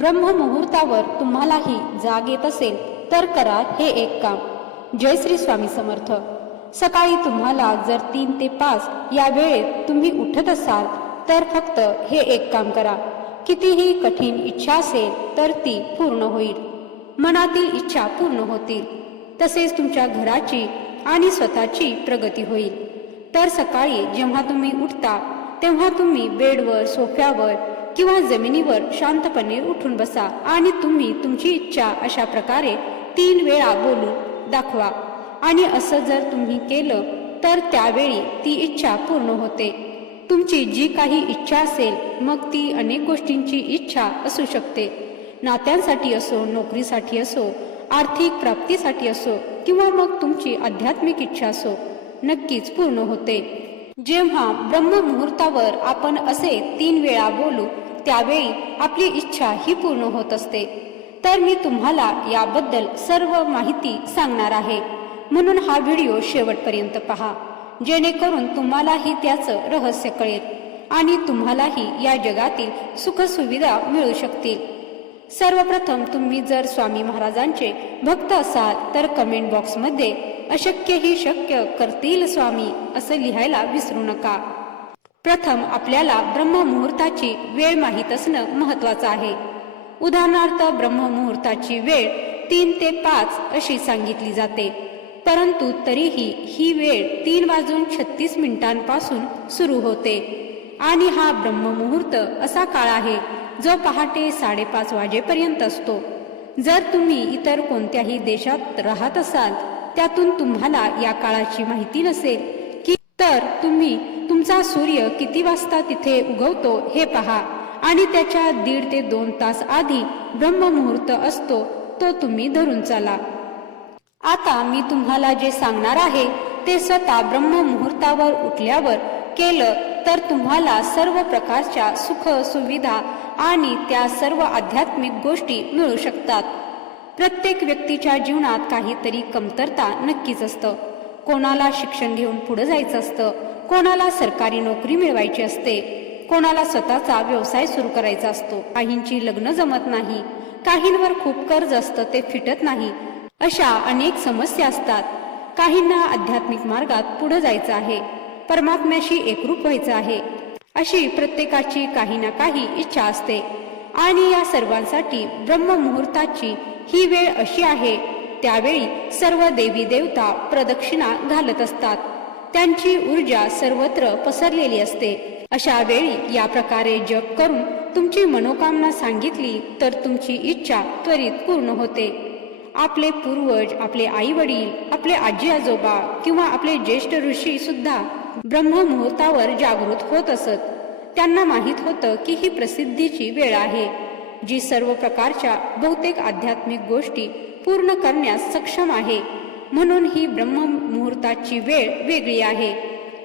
ब्रह्ममुहूर्तावर तुम्हालाही जाग येत असेल तर करा हे एक काम. जय श्री स्वामी समर्थ. सकाळी तुम्हाला जर तीन ते पाच या वेळेत तुम्ही उठत असाल तर फक्त हे एक काम करा. कितीही कठीण इच्छा असेल तर ती पूर्ण होईल. मनातील इच्छा पूर्ण होतील. तसेच तुमच्या घराची आणि स्वतःची प्रगती होईल. तर सकाळी जेव्हा तुम्ही उठता तेव्हा तुम्ही बेडवर सोफ्यावर किंवा जमिनीवर शांतपणे उठून बसा आणि तुम्ही तुमची इच्छा अशा प्रकारे तीन वेळा बोलून दाखवा. आणि असं जर तुम्ही केलं तर त्यावेळी ती इच्छा पूर्ण होते. तुमची जी काही इच्छा असेल मग ती अनेक गोष्टींची इच्छा असू शकते. नात्यांसाठी असो नोकरीसाठी असो आर्थिक प्राप्तीसाठी असो किंवा मग तुमची आध्यात्मिक इच्छा असो नक्कीच पूर्ण होते. जेव्हा ब्रह्ममुहूर्तावर आपण असे तीन वेळा बोलू त्यावेळी आपली इच्छा ही पूर्ण होत असते. तर मी तुम्हाला याबद्दल सर्व माहिती सांगणार आहे. म्हणून हा व्हिडिओ शेवटपर्यंत पहा. जेणेकरून तुम्हालाही त्याचं रहस्य कळेल आणि तुम्हालाही या जगातील सुखसुविधा मिळू शकतील. सर्वप्रथम तुम्ही जर स्वामी महाराजांचे भक्त असाल तर कमेंट बॉक्समध्ये अशक्य ही शक्य करतील स्वामी असं लिहायला विसरू नका. प्रथम आपल्याला ब्रह्ममुहूर्ताची वेळ माहीत असणं महत्वाचं आहे. उदाहरणार्थ ब्रह्ममुहूर्ताची वेळ तीन ते पाच अशी सांगितली जाते. परंतु तरीही ही वेळ तीन वाजून छत्तीस मिनिटांपासून सुरू होते. आणि हा ब्रह्ममुहूर्त असा काळ आहे जो पहाटे साडेपाच वाजेपर्यंत असतो. जर तुम्ही इतर कोणत्याही देशात राहत असाल त्यातून तुम्हाला या काळाची माहिती नसेल की तर तुम्ही तुमचा सूर्य किती वाजता तिथे उगवतो हे पहा. आणि त्याच्या दीड ते दोन तास आधी ब्रह्ममुहूर्त असतो तो तुम्ही धरून चाला. आता मी तुम्हाला जे सांगणार आहे ते स्वतः ब्रह्ममुहूर्तावर उठल्यावर केलं तर तुम्हाला सर्व प्रकारच्या सुख सुविधा आणि त्या सर्व आध्यात्मिक गोष्टी मिळू शकतात. प्रत्येक व्यक्तीच्या जीवनात काहीतरी कमतरता नक्कीच असतं. कोणाला शिक्षण घेऊन पुढे जायचं असतं कोणाला सरकारी नोकरी मिळवायची असते कोणाला स्वतःचा व्यवसाय सुरू करायचा असतो काहींची लग्न जमत नाही काहींवर खूप कर्ज असतं ते फिटत नाही अशा अनेक समस्या असतात. काहींना आध्यात्मिक मार्गात पुढे जायचं आहे परमात्म्याशी एकरूप व्हायचं आहे अशी प्रत्येकाची काही ना काही इच्छा असते. आणि या सर्वांसाठी ब्रह्ममुहूर्ताची ही वेळ अशी आहे त्यावेळी सर्व देवी देवता प्रदक्षिणा घालत असतात. त्यांची ऊर्जा सर्वत्र पसरलेली असते. अशा वेळी या प्रकारे जप करून तुमची मनोकामना सांगितली तर तुमची इच्छा त्वरित पूर्ण होते. आपले पूर्वज आपले आई वडील आपले आजी आजोबा किंवा आपले ज्येष्ठ ऋषी सुद्धा ब्रह्ममुहूर्तावर जागृत होत असत. त्यांना माहीत होतं की ही प्रसिद्धीची वेळ आहे जी सर्व प्रकारच्या बहुतेक आध्यात्मिक गोष्टी पूर्ण करण्यास सक्षम आहे. म्हणून ही ब्रह्ममुहूर्ताची वेळ वेगळी आहे.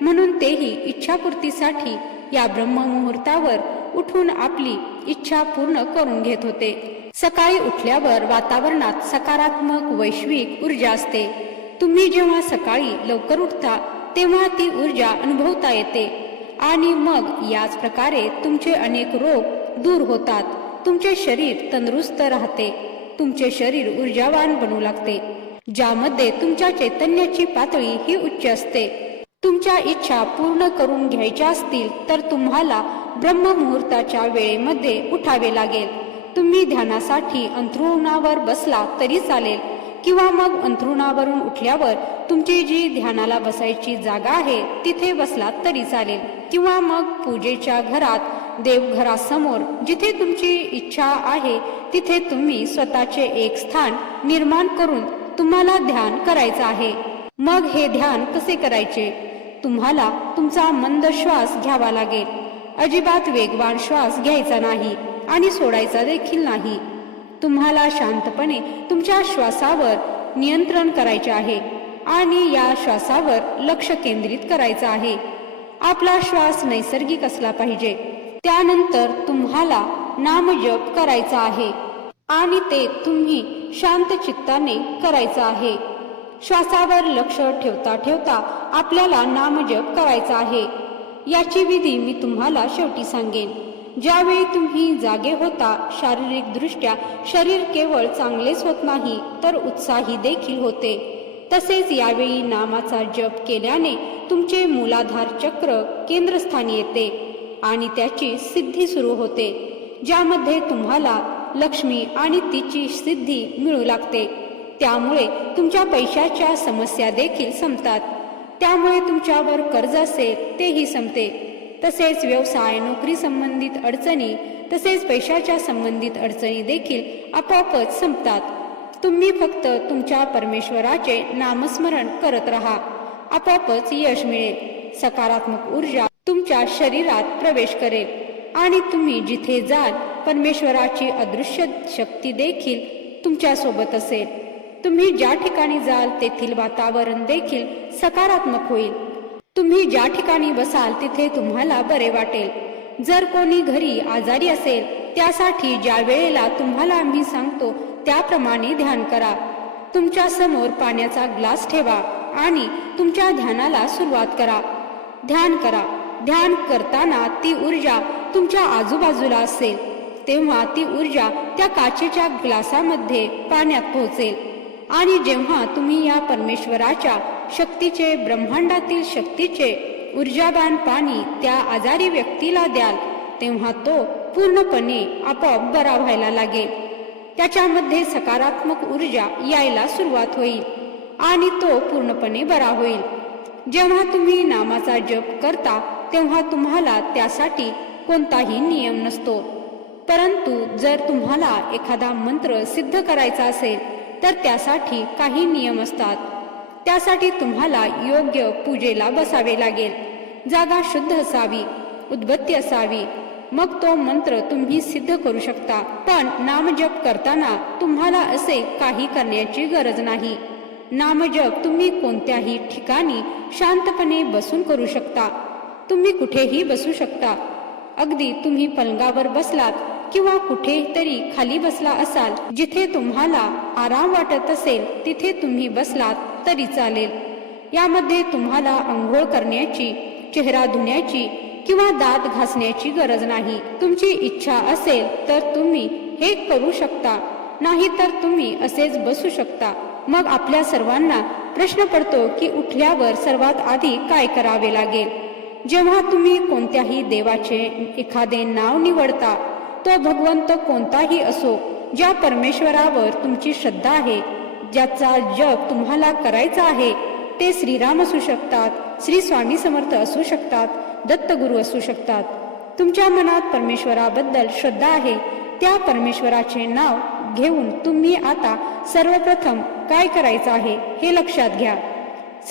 म्हणून तेही इच्छापूर्तीसाठी या ब्रह्ममुहूर्तावर उठून आपली इच्छा पूर्ण करून घेत होते. सकाळी उठल्यावर वातावरणात सकारात्मक वैश्विक ऊर्जा असते. तुम्ही जेव्हा सकाळी लवकर उठता तेव्हा ती ऊर्जा अनुभवता येते. आणि मग याच प्रकारे तुमचे अनेक रोग दूर होतात. तुमचे शरीर तंदुरुस्त राहते. तुमचे शरीर ऊर्जावान बनू लागते. ज्यामध्ये तुमच्या चैतन्याची पातळी ही उच्च असते. तुमच्या इच्छा पूर्ण करून घ्यायच्या असतील तर तुम्हाला ब्रह्ममुहूर्ताच्या वेळेमध्ये उठावे लागेल. तुम्ही ध्यानासाठी अंथरुणावर बसला तरी चालेल. किंवा मग अंथरुणावरून उठल्यावर तुमची जी ध्यानाला बसायची जागा आहे तिथे बसलात तरी चालेल. किंवा मग पूजेच्या घरात देवघरासमोर जिथे तुमची इच्छा आहे तिथे तुम्ही स्वतःचे एक स्थान निर्माण करून तुम्हाला ध्यान करायचं आहे. मग हे ध्यान कसे करायचे? तुम्हाला तुमचा मंद श्वास घ्यावा लागेल. अजिबात वेगवान श्वास घ्यायचा नाही आणि सोडायचा देखील नाही. तुम्हाला शांतपणे तुमच्या श्वासावर नियंत्रण करायचे आहे आणि या श्वासावर लक्ष केंद्रित करायचं आहे. आपला श्वास नैसर्गिक असला पाहिजे. त्यानंतर तुम्हाला नामजप करायचा आहे. आणि ते तुम्ही शांत चित्ताने करायचं आहे. श्वासावर लक्ष ठेवता ठेवता आपल्याला नामजप करायचा आहे. याची विधी मी तुम्हाला शेवटी सांगेन. ज्यावेळी तुम्ही जागे होता शारीरिकदृष्ट्या शरीर केवळ चांगलेच होत नाही तर उत्साही देखील होते. तसेच यावेळी नामाचा जप केल्याने तुमचे मूलाधार चक्र केंद्रस्थानी येते आणि त्याची सिद्धी सुरू होते ज्यामध्ये तुम्हाला लक्ष्मी आणि तिची सिद्धी मिळू लागते. त्यामुळे तुमच्या पैशाच्या समस्या देखील संपतात. त्यामुळे तुमच्यावर कर्ज असेल तेही संपते. तसेच व्यवसाय नोकरी संबंधित अडचणी तसेच पैशाच्या संबंधित अडचणी देखील आपोआपच संपतात. तुम्ही फक्त तुमच्या परमेश्वराचे नामस्मरण करत राहा. आपोआपच यश मिळेल. सकारात्मक ऊर्जा तुमच्या शरीरात प्रवेश करेल. आणि तुम्ही जिथे जाल परमेश्वराची अदृश्य शक्ती देखील तुमच्यासोबत असेल. तुम्ही ज्या ठिकाणी जाल तेथील वातावरण देखील सकारात्मक होईल. तुम्ही ज्या ठिकाणी बसाल तिथे तुम्हाला बरे वाटेल. जर कोणी घरी आजारी असेल त्यासाठी ज्या वेळेला तुम्हाला आम्ही सांगतो त्याप्रमाणे ध्यान करा. तुमच्यासमोर पाण्याचा ग्लास ठेवा आणि तुमच्या ध्यानाला सुरुवात करा. ध्यान करा. ध्यान करताना ती ऊर्जा तुमच्या आजूबाजूला असेल. तेव्हा ती ऊर्जा त्या काचेच्या ग्लासामध्ये पाण्यात पोहोचेल. आणि जेव्हा तुम्ही या परमेश्वराच्या शक्तीचे ब्रह्मांडातील शक्तीचे ऊर्जादान पाणी त्या आजारी व्यक्तीला द्याल तेव्हा तो पूर्णपणे आपोआप बरा व्हायला लागेल. त्याच्यामध्ये सकारात्मक ऊर्जा यायला सुरुवात होईल आणि तो पूर्णपणे बरा होईल. जेव्हा तुम्ही नामाचा जप करता तेव्हा तुम्हाला त्यासाठी कोणताही नियम नसतो. परंतु जर तुम्हाला एखादा मंत्र सिद्ध करायचा असेल तर त्यासाठी काही नियम असतात. त्यासाठी तुम्हाला योग्य पूजेला बसावे लागेल. जागा शुद्ध असावी उद्बत्ती असावी. मग तो मंत्र तुम्ही सिद्ध करू शकता. पण नामजप करताना तुम्हाला असे काही करण्याची गरज नाही. नामजप तुम्ही कोणत्याही ठिकाणी शांतपणे बसून करू शकता. तुम्ही कुठेही बसू शकता. अगदी तुम्ही पलंगावर बसलात किंवा कुठेतरी खाली बसला असाल जिथे तुम्हाला आराम वाटत असेल तिथे तुम्ही बसलात तरी चालेल. यामध्ये तुम्हाला आंघोळ करण्याची चेहरा धुण्याची किंवा दात घासण्याची गरज नाही. तुमची इच्छा असेल तर तुम्ही हे करू शकता नाही तर तुम्ही असेच बसू शकता. मग आपल्या सर्वांना प्रश्न पडतो की उठल्यावर सर्वात आधी काय करावे लागेल? जेव्हा तुम्ही कोणत्याही देवाचे एखादे नाव निवडता तो भगवंत कोणताही असो ज्या परमेश्वरावर तुमची श्रद्धा आहे ज्याचा जप तुम्हाला करायचा आहे ते श्रीराम असू शकतात श्री स्वामी समर्थ असू शकतात दत्तगुरू असू शकतात. तुमच्या मनात परमेश्वराबद्दल श्रद्धा आहे त्या परमेश्वराचे नाव घेऊन तुम्ही आता सर्वप्रथम काय करायचं आहे हे लक्षात घ्या.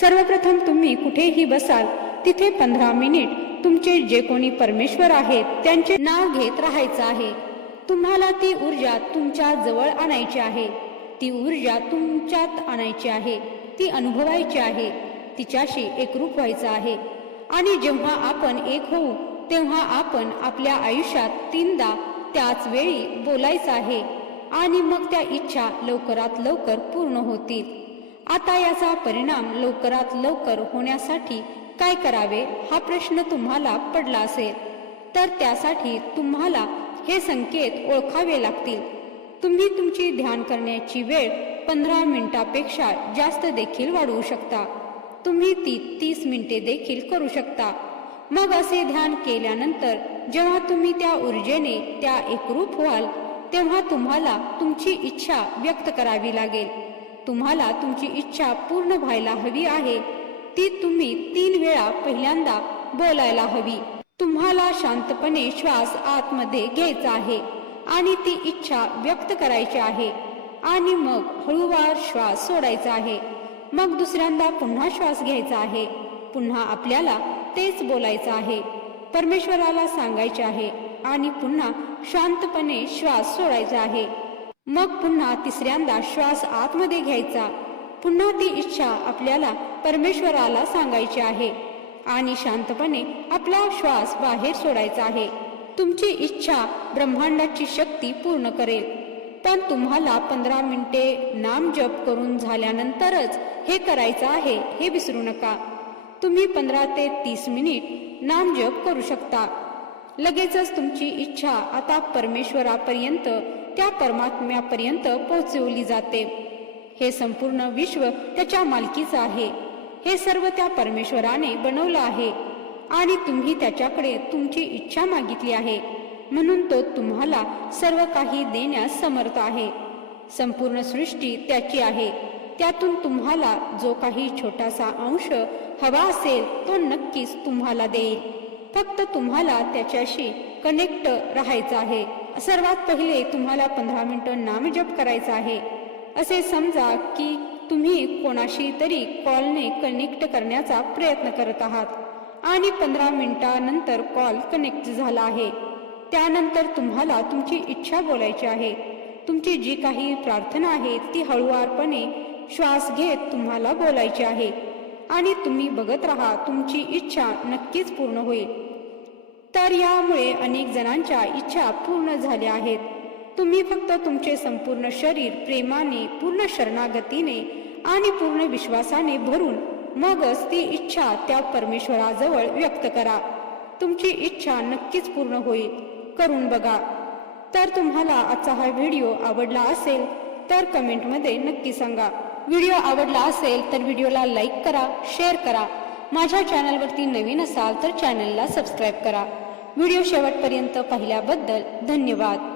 सर्वप्रथम तुम्ही कुठेही बसाल तिथे पंधरा मिनिट तुमचे जे कोणी परमेश्वर आहेत त्यांचे नाव घेत राहायचं आहे. तुम्हाला ती ऊर्जा तुमच्या जवळ आणायची आहे. ती ऊर्जा तुमच्यात आणायची आहे. ती अनुभवायची आहे. तिच्याशी एकरूप व्हायचं आहे. आणि जेव्हा आपण एक होऊ तेव्हा आपण आपल्या आयुष्यात तीनदा त्याच वेळी बोलायचं आहे. आणि मग त्या इच्छा लवकरात लवकर पूर्ण होतील. आता याचा परिणाम लवकरात लवकर होण्यासाठी काय करावे हा प्रश्न तुम्हाला पडला असेल तर त्यासाठी तुम्हाला हे संकेत ओळखावे लागतील. तुम्ही तुमची ध्यान करण्याची वेळ पंधरा मिनिटापेक्षा जास्त देखील वाढवू शकता. तुम्ही ती तीस मिनिटे देखील करू शकता. मग असे ध्यान केल्यानंतर जेव्हा तुम्ही त्या ऊर्जेने त्या एकरूप व्हाल तेव्हा तुम्हाला तुमची इच्छा व्यक्त करावी लागेल. तुम्हाला तुमची इच्छा पूर्ण व्हायला हवी आहे. ती तुम्ही तीन वेळा पहिल्यांदा बोलायला हवी. तुम्हाला शांतपणे श्वास आतमध्ये घ्यायचा आहे आणि ती इच्छा व्यक्त करायची आहे. आणि मग हळूवार श्वास सोडायचा आहे. मग दुसऱ्यांदा पुन्हा श्वास घ्यायचा आहे. पुन्हा आपल्याला तेच बोलायचं आहे. परमेश्वराला सांगायचे आहे आणि पुन्हा शांतपणे श्वास सोडायचा आहे. मग पुन्हा तिसऱ्यांदा श्वास आतमध्ये घ्यायचा. पुन्हा ती इच्छा आपल्याला परमेश्वराला सांगायचे आहे. आणि शांतपणे आपला श्वास बाहेर सोडायचा आहे. तुमची इच्छा ब्रह्मांडाची शक्ती पूर्ण करेल. पण तुम्हाला पंधरा मिनिटे नाम जप करून झाल्यानंतरच हे करायचं आहे हे विसरू नका. तुम्ही पंधरा ते तीस मिनिट नाम जप करू शकता. लगेचच तुमची इच्छा आता परमेश्वरापर्यंत त्या परमात्म्यापर्यंत पोहोचवली जाते. हे संपूर्ण विश्व त्याच्या मालकीचं आहे. हे सर्व त्या परमेश्वराने बनवलं आहे. आणि तुम्ही त्याच्याकडे तुमची इच्छा मागितली आहे. म्हणून तो तुम्हाला सर्व काही देण्यास समर्थ आहे. संपूर्ण सृष्टी त्याची आहे. त्यातून तुम्हाला जो काही छोटासा अंश हवा असेल तो नक्कीच तुम्हाला देईल. फक्त तुम्हाला त्याच्याशी कनेक्ट राहायचं आहे. सर्वात पहिले तुम्हाला पंधरा मिनिटं नामजप करायचा आहे. असे समजा की तुम्ही कोणाशी तरी कॉलने कनेक्ट करण्याचा प्रयत्न करत आहात. आणि पंधरा मिनिटानंतर कॉल कनेक्ट झाला आहे. त्यानंतर तुम्हाला तुमची इच्छा बोलायची आहे. तुमची जी काही प्रार्थना आहे ती हळुवारपणे श्वास घेत तुम्हाला बोलायची आहे. आणि तुम्ही बघत राहा तुमची इच्छा नक्कीच पूर्ण होईल. तर यामुळे अनेक जणांच्या इच्छा पूर्ण झाल्या आहेत. तुम्ही फक्त तुमचे संपूर्ण शरीर प्रेमाने पूर्ण शरणागतीने आणि पूर्ण विश्वासाने भरून मगच ती इच्छा त्या परमेश्वराजवळ व्यक्त करा. तुमची इच्छा नक्कीच पूर्ण होईल. करून बघा. तर तुम्हाला आजचा हा व्हिडिओ आवडला असेल तर कमेंटमध्ये नक्की सांगा. व्हिडिओ आवडला असेल तर व्हिडिओला लाईक करा शेअर करा. माझ्या चॅनलवरती नवीन असाल तर चॅनलला सबस्क्राईब करा. व्हिडिओ शेवटपर्यंत पाहिल्याबद्दल धन्यवाद.